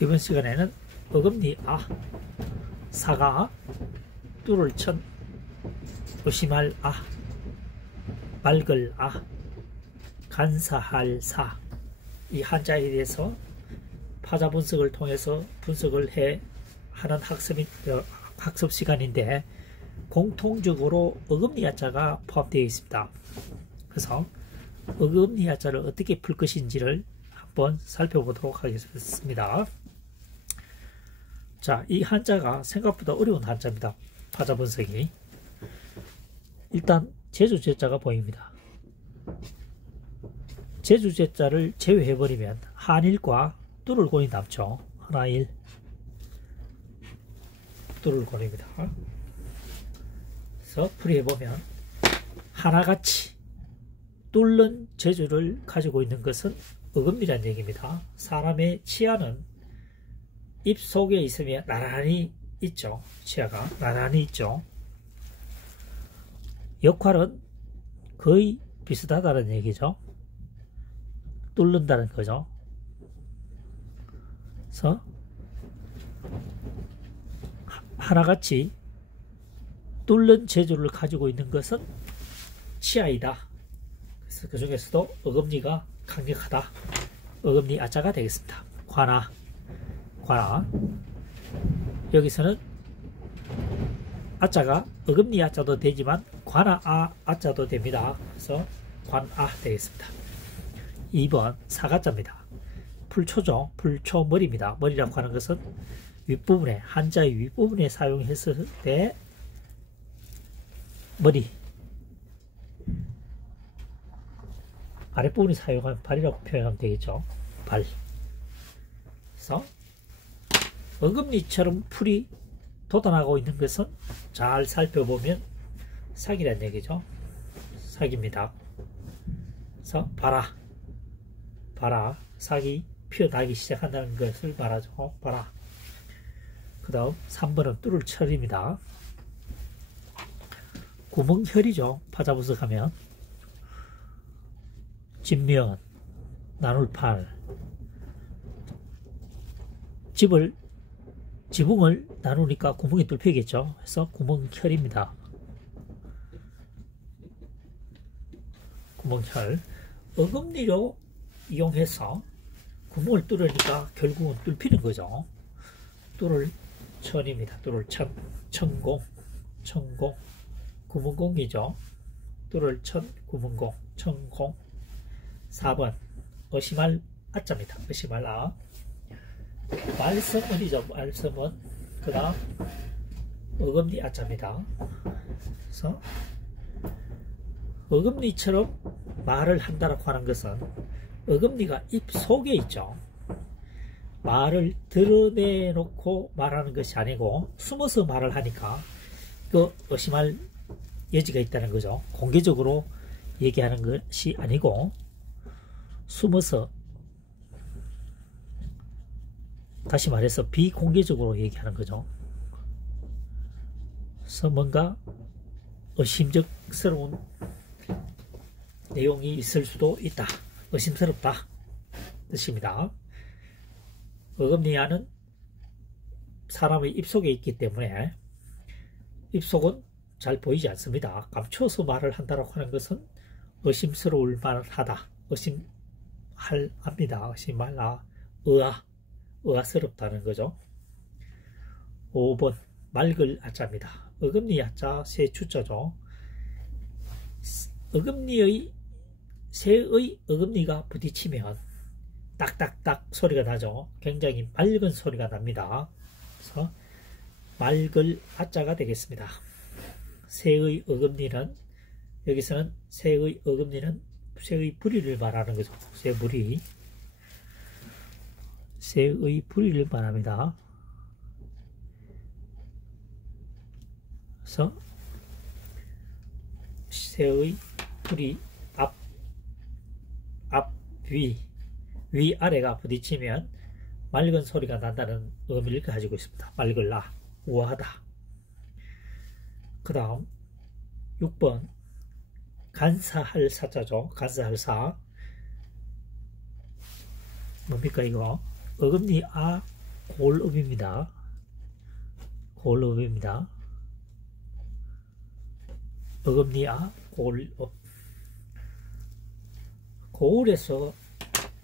이번 시간에는 어금니 아, 사가 뚫을 천, 의심할 아, 맑을 아, 간사할 사, 이 한자에 대해서 파자 분석을 통해서 분석을 하는 학습 시간인데, 공통적으로 어금니 야자가 포함되어 있습니다. 그래서 어금니 야자를 어떻게 풀 것인지를 한번 살펴보도록 하겠습니다. 자, 이 한자가 생각보다 어려운 한자입니다. 파자 분석이. 일단 제주제자가 보입니다. 제주제자를 제외해버리면 한일과 뚫을 권이 남죠. 하나일 뚫을 권입니다. 그래서 풀이해보면 하나같이 뚫는 재주를 가지고 있는 것은 어금니란 얘기입니다. 사람의 치아는 입 속에 있으면 나란히 있죠. 치아가 나란히 있죠. 역할은 거의 비슷하다는 얘기죠. 뚫는다는 거죠. 그래서 하나같이 뚫는 재주를 가지고 있는 것은 치아이다. 그래서 그 중에서도 어금니가 강력하다. 어금니 아자가 되겠습니다. 관아. 여기서는 아자가 어금니 아자도 되지만 관아 아자도 됩니다. 그래서 관아 되겠습니다. 2번 사가자입니다. 풀초죠. 풀초 머리입니다. 머리라고 하는 것은 윗부분에, 한자의 윗부분에 사용했을 때 머리, 아랫부분에 사용한 발이라고 표현하면 되겠죠. 발. 그래서 어금니처럼 풀이 돋아나고 있는 것은 잘 살펴보면 사기란 얘기죠. 사기입니다. 그래서 봐라, 사기 피어나기 시작한다는 것을 말하죠. 봐라. 그 다음 3번은 뚫을 철입니다. 구멍혈이죠. 파자 분석하면 진면, 나눌 팔, 지붕을 나누니까 구멍이 뚫히겠죠. 그래서 구멍혈입니다. 구멍혈. 어금니로 이용해서 구멍을 뚫으니까 결국은 뚫히는 거죠. 뚫을 천입니다. 뚫을 천. 천공. 구멍공이죠. 뚫을 천, 구멍공, 천공. 4번 의심할 아자입니다. 의심할 아. 말썽은이죠. 말썽은. 그 다음 어금니 아자입니다. 그래서 어금니처럼 말을 한다라고 하는 것은 어금니가 입 속에 있죠. 말을 드러내놓고 말하는 것이 아니고 숨어서 말을 하니까 그 의심할 여지가 있다는 거죠. 공개적으로 얘기하는 것이 아니고 숨어서, 다시 말해서 비공개적으로 얘기하는 거죠. 그래서 뭔가 의심스러운 내용이 있을 수도 있다. 의심스럽다 뜻입니다. 어금니아는 사람의 입속에 있기 때문에 입속은 잘 보이지 않습니다. 감춰서 말을 한다고 하는 것은 의심스러울 만하다. 의심합니다. 의심말라. 의아스럽다는 거죠. 5번 맑을 아자입니다. 어금니 아자 새 주자죠. 새의 어금니가 부딪히면 딱딱딱 소리가 나죠. 굉장히 맑은 소리가 납니다. 그래서 맑을 아자가 되겠습니다. 새의 어금니는, 여기서는 새의 어금니는 새의 부리를 말하는 거죠. 새의 부리를 말합니다. 그래서 새의 부리 위 아래가 부딪히면 맑은 소리가 난다는 의미를 가지고 있습니다. 맑을라, 우아하다. 그 다음 6번 간사할 사자죠. 간사할 사. 뭡니까 이거? 어금니 아 고을읍입니다. 고을읍입니다. 어금니아 고을읍. 고을에서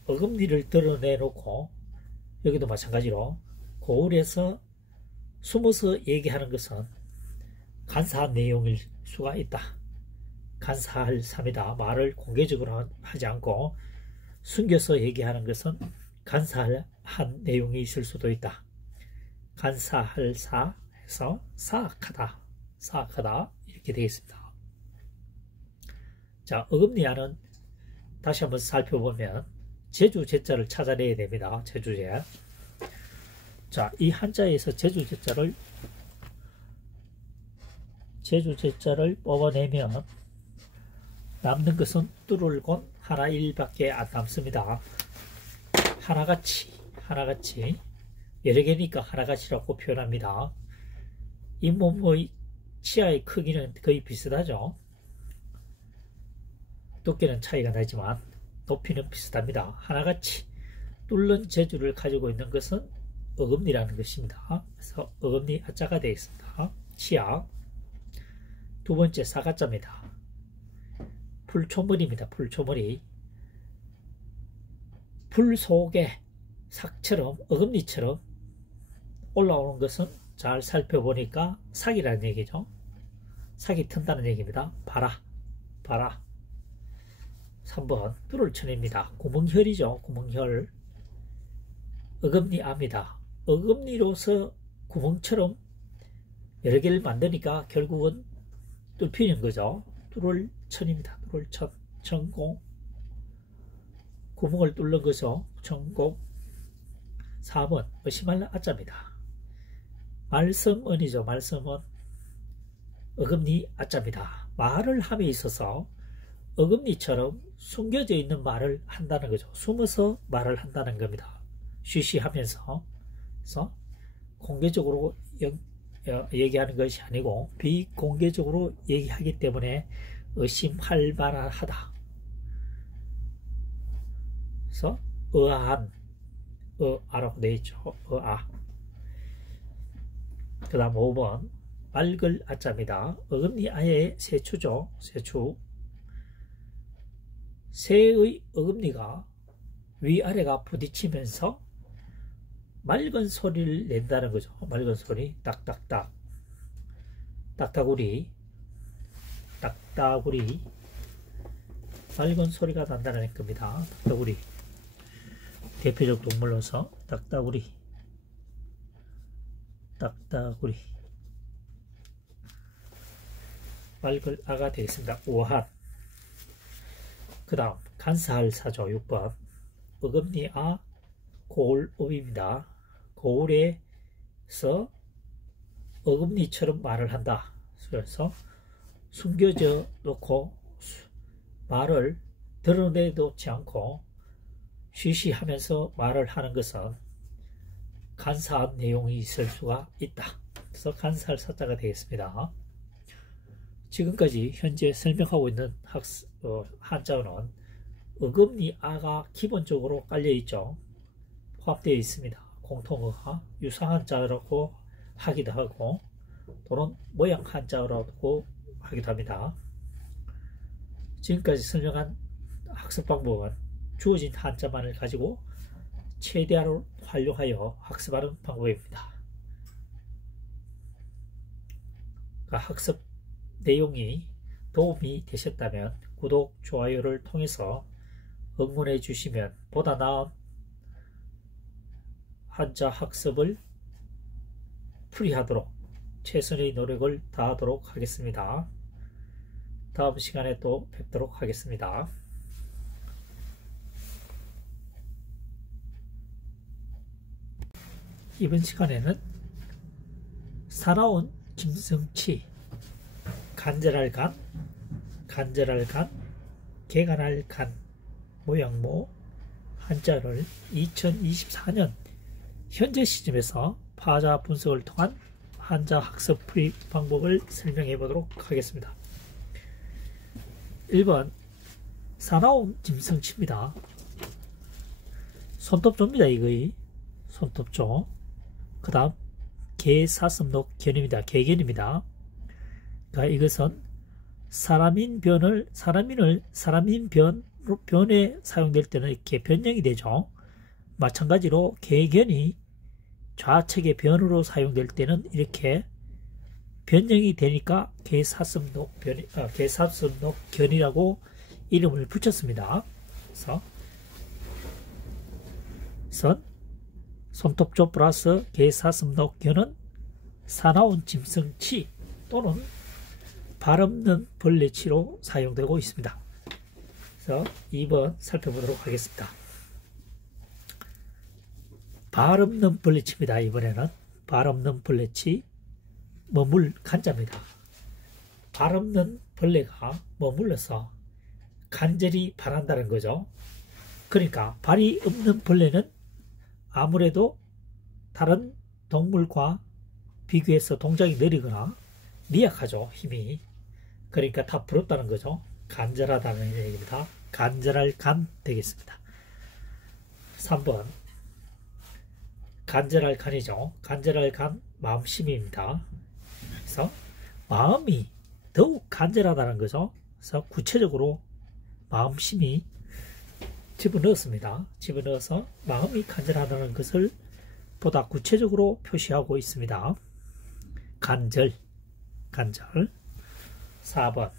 어금니를 드러내놓고 여기도 마찬가지로 고을에서 숨어서 얘기하는 것은 간사한 내용일 수가 있다. 간사할 삶이다. 말을 공개적으로 하지 않고 숨겨서 얘기하는 것은 간사한 내용이 있을 수도 있다. 간사할 사 해서 사악하다. 사악하다 이렇게 되겠습니다. 자, 어금니아는 다시 한번 살펴보면 제주 제자를 찾아내야 됩니다. 제주제. 자, 이 한자에서 제주 제자를 뽑아내면 남는 것은 뚜룰곤 하나 일밖에 안 남습니다. 하나같이 여러 개니까 하나같이라고 표현합니다. 잇몸의 치아의 크기는 거의 비슷하죠. 두께는 차이가 나지만 높이는 비슷합니다. 하나같이 뚫는 재주를 가지고 있는 것은 어금니라는 것입니다. 그래서 어금니 아자가 되어 있습니다. 치아. 두 번째 사가자입니다. 풀초머리입니다. 풀초머리. 풀 속에 삭처럼 어금니처럼 올라오는 것은 잘 살펴보니까 삭이라는 얘기죠. 삭이 튼다는 얘기입니다. 봐라. 3번 뚫을 천입니다. 구멍혈이죠. 구멍혈. 어금니아입니다. 어금니로서 구멍처럼 여러 개를 만드니까 결국은 뚫히는 거죠. 뚫을 천입니다. 뚫을 천. 천공. 구멍을 뚫는 거죠. 천공. 4번 의심할 아자입니다. 말씀언이죠. 말씀언. 어금니 아자입니다. 말을 함에 있어서 어금니처럼 숨겨져 있는 말을 한다는 거죠. 숨어서 말을 한다는 겁니다. 쉬쉬하면서. 그래서 공개적으로 얘기하는 것이 아니고 비공개적으로 얘기하기 때문에 의심할 만하다. 그래서 의아한, 의아라고 되어 있죠. 의아. 그 다음 5번 맑을 아자입니다. 어금니 아의 세추죠. 세추. 새의 어금니가 위아래가 부딪히면서 맑은 소리를 낸다는 거죠. 맑은 소리. 딱딱딱. 딱따구리. 딱따구리. 맑은 소리가 난다는 겁니다. 딱따구리. 대표적 동물로서 딱따구리. 딱따구리. 맑을 아가 되겠습니다. 우한. 그 다음 간사할 사조 6번 어금니아 고을읍입니다. 고을에서 어금니처럼 말을 한다. 그래서 숨겨져 놓고 말을 드러내놓지 않고 쉬쉬하면서 말을 하는 것은 간사한 내용이 있을 수가 있다. 그래서 간사할 사자가 되겠습니다. 지금까지 현재 설명하고 있는 한자어는 어금니아가 기본적으로 깔려있죠. 포함되어 있습니다. 공통어가 유사한자라고 하기도 하고 또는 모양 한자어라고 하기도 합니다. 지금까지 설명한 학습 방법은 주어진 한자만을 가지고 최대한 활용하여 학습하는 방법입니다. 학습 내용이 도움이 되셨다면 구독, 좋아요를 통해서 응원해 주시면 보다 나은 한자 학습을 풀이하도록 최선의 노력을 다하도록 하겠습니다. 다음 시간에 또 뵙도록 하겠습니다. 이번 시간에는 사나운 김성치 간절할 간, 간절할 간, 개간할 간, 모양모 한자를 2024년 현재 시점에서 파자 분석을 통한 한자 학습 풀이 방법을 설명해 보도록 하겠습니다. 1번 사나운 김성치입니다. 손톱조입니다. 이거의 손톱조. 그 다음 개사슴록 견입니다. 개견입니다. 그러니까 이것은 사람인 변에 사용될 때는 이렇게 변형이 되죠. 마찬가지로 개견이 좌측의 변으로 사용될 때는 이렇게 변형이 되니까 개사슴록 견이라고 이름을 붙였습니다. 그래서 손톱조 플러스 개사슴록 견은 사나운 짐승치 또는 발 없는 벌레치로 사용되고 있습니다. 그래서 2번 살펴보도록 하겠습니다. 발 없는 벌레치입니다. 이번에는 발 없는 벌레치 간자입니다. 발 없는 벌레가 머물러서 간절히 바란다는 거죠. 그러니까 발이 없는 벌레는 아무래도 다른 동물과 비교해서 동작이 느리거나 미약하죠. 힘이. 그러니까 다 부럽다는 거죠. 간절하다는 얘기입니다. 간절할 간 되겠습니다. 3번 간절할 간이죠. 간절할 간 마음심입니다. 그래서 마음이 더욱 간절하다는 거죠. 그래서 구체적으로 마음심이 집어넣었습니다. 집어넣어서 마음이 간절하다는 것을 보다 구체적으로 표시하고 있습니다. 간절 4번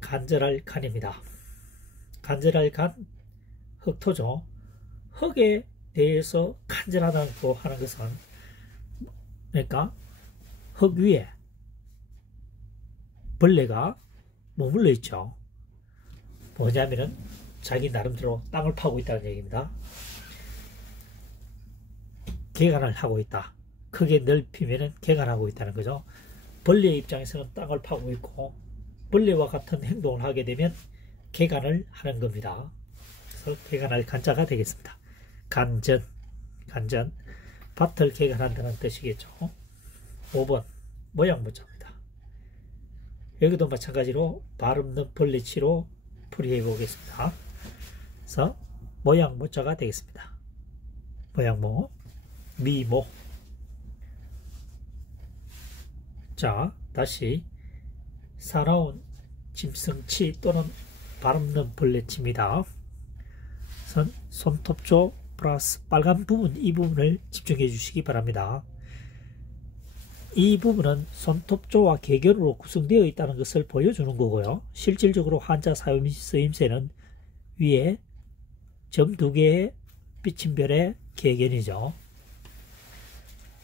간절할 간입니다. 간절할 간 흙토죠. 흙에 대해서 간절하다고 하는 것은 그러니까 흙 위에 벌레가 머물러 있죠. 뭐냐면은 자기 나름대로 땅을 파고 있다는 얘기입니다. 개간을 하고 있다. 크게 넓히면은 개간하고 있다는 거죠. 벌레의 입장에서는 땅을 파고 있고 벌레와 같은 행동을 하게 되면 개간을 하는 겁니다. 그래서 개간할 간자가 되겠습니다. 간전 밭을 개간한다는 뜻이겠죠. 5번 모양문자입니다. 여기도 마찬가지로 발 없는 벌레치로 풀이해 보겠습니다. 그래서 모양모자가 되겠습니다. 모양모 미모. 자, 다시 사나운 짐승치 또는 발 없는 벌레치입니다. 손톱조 플러스 빨간 부분, 이 부분을 집중해 주시기 바랍니다. 이 부분은 손톱조와 개견으로 구성되어 있다는 것을 보여주는 거고요. 실질적으로 한자 쓰임새는 위에 점 2개의 삐침별의 개견이죠.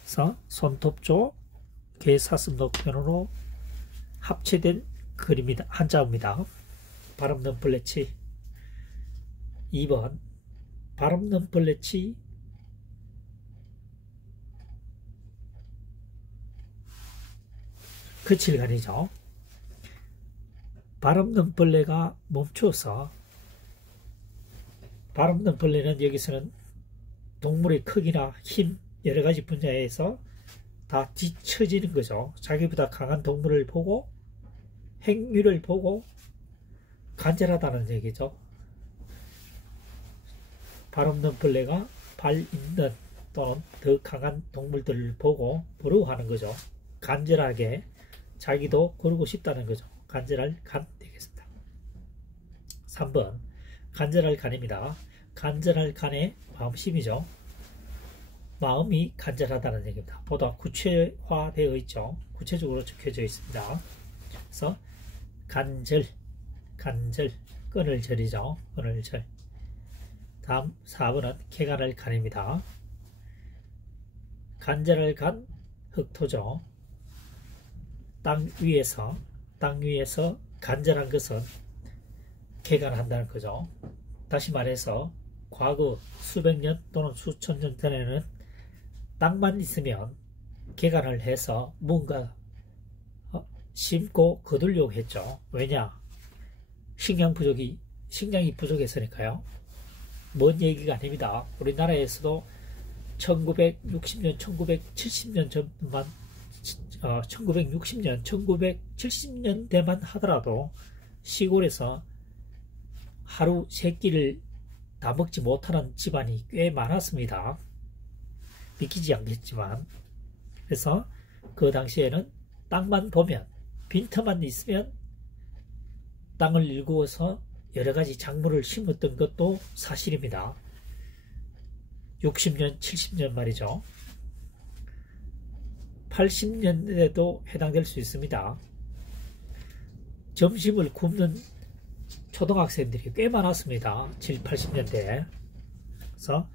그래서 손톱조, 개사슴록견으로 합체된 그림이다. 한자입니다. 발 없는 벌레치. 2번 발 없는 벌레치 그칠간이죠. 발 없는 벌레가 멈추어서 발 없는 벌레는 여기서는 동물의 크기나 힘 여러가지 분야에서 다 뒤처지는 거죠. 자기보다 강한 동물을 보고 행위를 보고 간절하다는 얘기죠. 발 없는 벌레가 발 있는 또는 더 강한 동물들을 보고 부러워하는 거죠. 간절하게 자기도 그러고 싶다는 거죠. 간절할 간 되겠습니다. 3번 간절할 간입니다. 간절할 간의 마음심이죠. 마음이 간절하다는 얘기입니다. 보다 구체화되어 있죠. 구체적으로 적혀져 있습니다. 그래서 간절 끈을 절이죠. 끈을 절. 다음 4번은 개간할 간입니다. 간절할 간 흙토죠. 땅 위에서 간절한 것은 개간한다는 거죠. 다시 말해서 과거 수백 년 또는 수천 년 전에는 땅만 있으면 개간을 해서 뭔가 심고 거두려고 했죠. 왜냐? 식량이 부족했으니까요. 먼 얘기가 아닙니다. 우리나라에서도 1960년, 1970년 전만 1960년, 1970년대만 하더라도 시골에서 하루 3끼를 다 먹지 못하는 집안이 꽤 많았습니다. 믿기지 않겠지만, 그래서 그 당시에는 땅만 보면, 빈터만 있으면 땅을 일구어서 여러 가지 작물을 심었던 것도 사실입니다. 60년, 70년 말이죠. 80년대도 해당될 수 있습니다. 점심을 굶는 초등학생들이 꽤 많았습니다. 7, 80년대. 그래서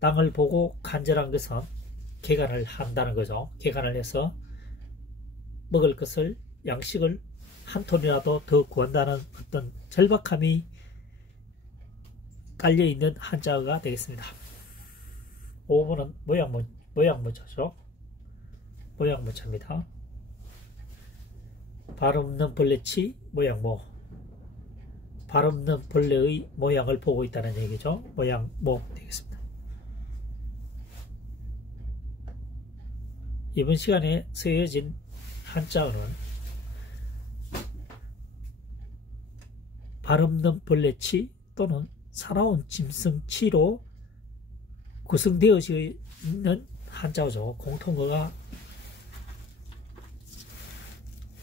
땅을 보고 간절한 것은 개간을 한다는 거죠. 개간을 해서 먹을 것을, 양식을 한 톤이라도 더 구한다는 어떤 절박함이 깔려있는 한자어가 되겠습니다. 5번은 모양모자죠. 모양모자입니다. 발없는 벌레치 모양모. 발없는 벌레의 모양을 보고 있다는 얘기죠. 모양모 되겠습니다. 이번 시간에 쓰여진 한자어는 발없는 벌레치 또는 살아온 짐승치로 구성되어 있는 한자어죠. 공통어가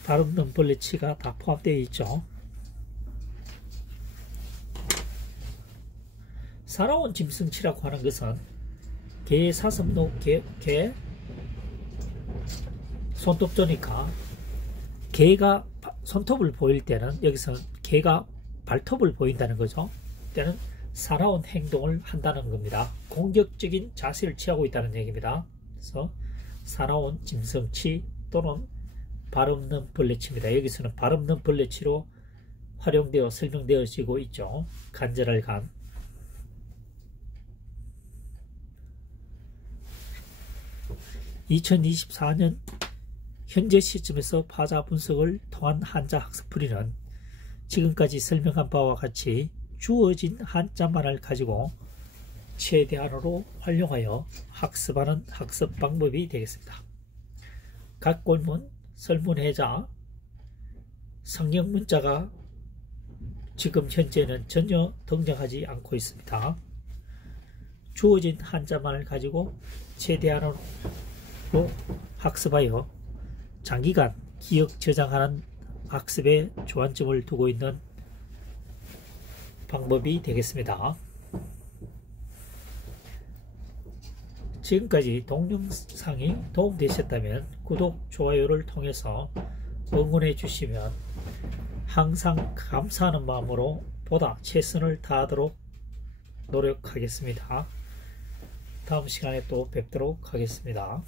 발없는 벌레치가 다 포함되어 있죠. 살아온 짐승치라고 하는 것은 개의 사슴도 개 손톱조니까 개가 손톱을 보일 때는 여기서는 개가 발톱을 보인다는 거죠. 때는 살아온 행동을 한다는 겁니다. 공격적인 자세를 취하고 있다는 얘기입니다. 그래서 살아온 짐승치 또는 발없는 벌레치입니다. 여기서는 발없는 벌레치로 활용되어 설명되어지고 있죠. 간절할 간. (2024년) 현재 시점에서 파자 분석을 통한 한자 학습풀이는 지금까지 설명한 바와 같이 주어진 한자만을 가지고 최대한으로 활용하여 학습하는 학습 방법이 되겠습니다. 각골문, 설문해자, 성형문자가 지금 현재는 전혀 등장하지 않고 있습니다. 주어진 한자만을 가지고 최대한으로 학습하여 장기간 기억 저장하는 학습에 주안점을 두고 있는 방법이 되겠습니다. 지금까지 동영상이 도움되셨다면 구독, 좋아요를 통해서 응원해 주시면 항상 감사하는 마음으로 보다 최선을 다하도록 노력하겠습니다. 다음 시간에 또 뵙도록 하겠습니다.